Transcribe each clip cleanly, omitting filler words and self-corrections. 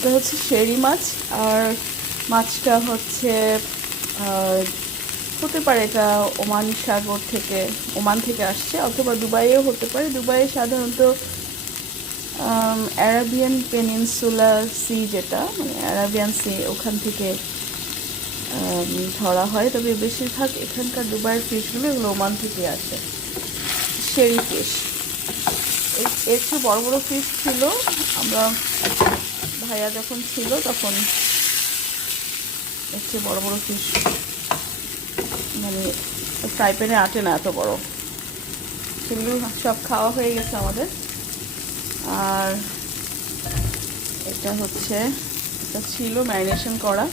এটা হচ্ছে শেরি মাছ। আর মাছটা হচ্ছে হতে পারে এটা ওমান সাগর থেকে, ওমান থেকে আসছে, অথবা দুবাইও হতে পারে। দুবাইয়ে সাধারণত অ্যারাবিয়ান পেনিনসুলা সি, যেটা মানে অ্যারাবিয়ান সি, ওখান থেকে ধরা হয়। তবে বেশিরভাগ এখানকার দুবাইয়ের ফিশগুলো এগুলো ওমান থেকে আসে, শেরি ফিশ। এর চেয়ে বড় বড় ফিশ ছিল, আমরা ভাইয়া যখন ছিল তখন এর চেয়ে বড় বড় ফিশ মানে ফ্রাই প্যানে আটে না এত বড়, সেগুলো সব খাওয়া হয়ে গেছে আমাদের। আর এটা হচ্ছে, এটা ছিল ম্যারিনেশন করা,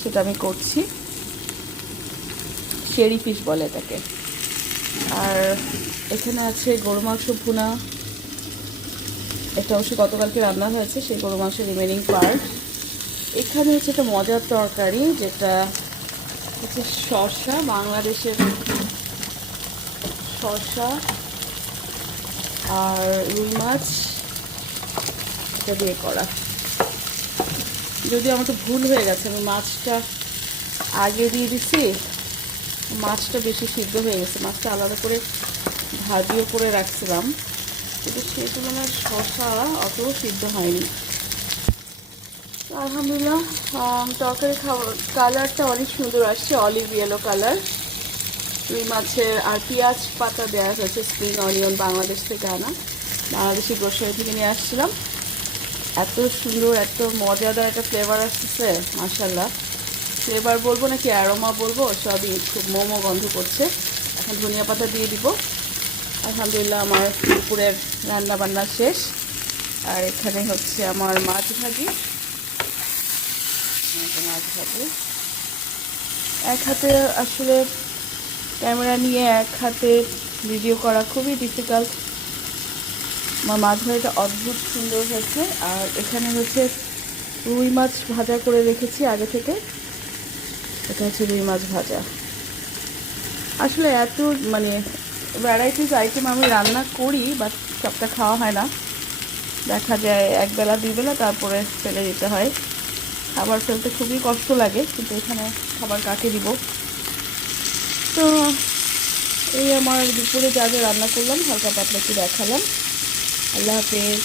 সেটা আমি করছি। শেরি ফিশ বলে এটাকে। আর এখানে আছে গরু মাংস ভুনা, এটা অবশ্য গতকালকে রান্না হয়েছে, সেই গরু মাংসের রিমেনিং পার্ট। এখানে হচ্ছে একটা মজার তরকারি, যেটা হচ্ছে শসা, বাংলাদেশের শসা আর রুই মাছ, এটা দিয়ে করা। যদি আমার তো ভুল হয়ে গেছে, আমি মাছটা আগে দিয়ে দিছি, মাছটা বেশি সিদ্ধ হয়ে গেছে। মাছটা আলাদা করে ভাজিও করে রাখছিলাম, কিন্তু সেই তুলনায় শসা অত সিদ্ধ হয়নি। আলহামদুলিল্লাহ, তরকারি কালারটা অনেক সুন্দর আসছে, অলিভ ইয়েলো কালার। রুই মাছের আর পেঁয়াজ পাতা দেওয়া হয়েছে, স্প্রিং অনিয়ন, বাংলাদেশ থেকে আনা, বাংলাদেশি গ্রোসারি থেকে নিয়ে আসছিলাম। এত সুন্দর, এত মজাদার একটা ফ্লেভার আসতেছে, মাশাল্লাহ। ফ্লেভার বলবো নাকি অ্যারোমা বলবো, সবই খুব মোমো গন্ধ করছে। এখন ধনিয়া পাতা দিয়ে দিব। আলহামদুলিল্লাহ, আমার দুপুরের রান্না বান্না শেষ। আর এখানে হচ্ছে আমার মাছ ভাজি। এক হাতে আসলে ক্যামেরা নিয়ে এক হাতে ভিডিও করা খুবই ডিফিকাল্ট। আমার মাছ ভাজিটা অদ্ভুত সুন্দর হয়েছে। আর এখানে হচ্ছে রুই মাছ ভাজা করে রেখেছি আগে থেকে, এটা হচ্ছে রুই মাছ ভাজা। আসলে এত মানে ভ্যারাইটিস আইটেম আমি রান্না করি, বাট সবটা খাওয়া হয় না। দেখা যায় একবেলা দুই বেলা, তারপরে ফেলে দিতে হয়। খাবার ফেলতে খুবই কষ্ট লাগে, কিন্তু এখানে খাবার কাকে দিব। তো এই আমার দুপুরে যা যা রান্না করলাম, হালকা পাতলা একটু দেখালাম। আল্লাহ হাফেজ।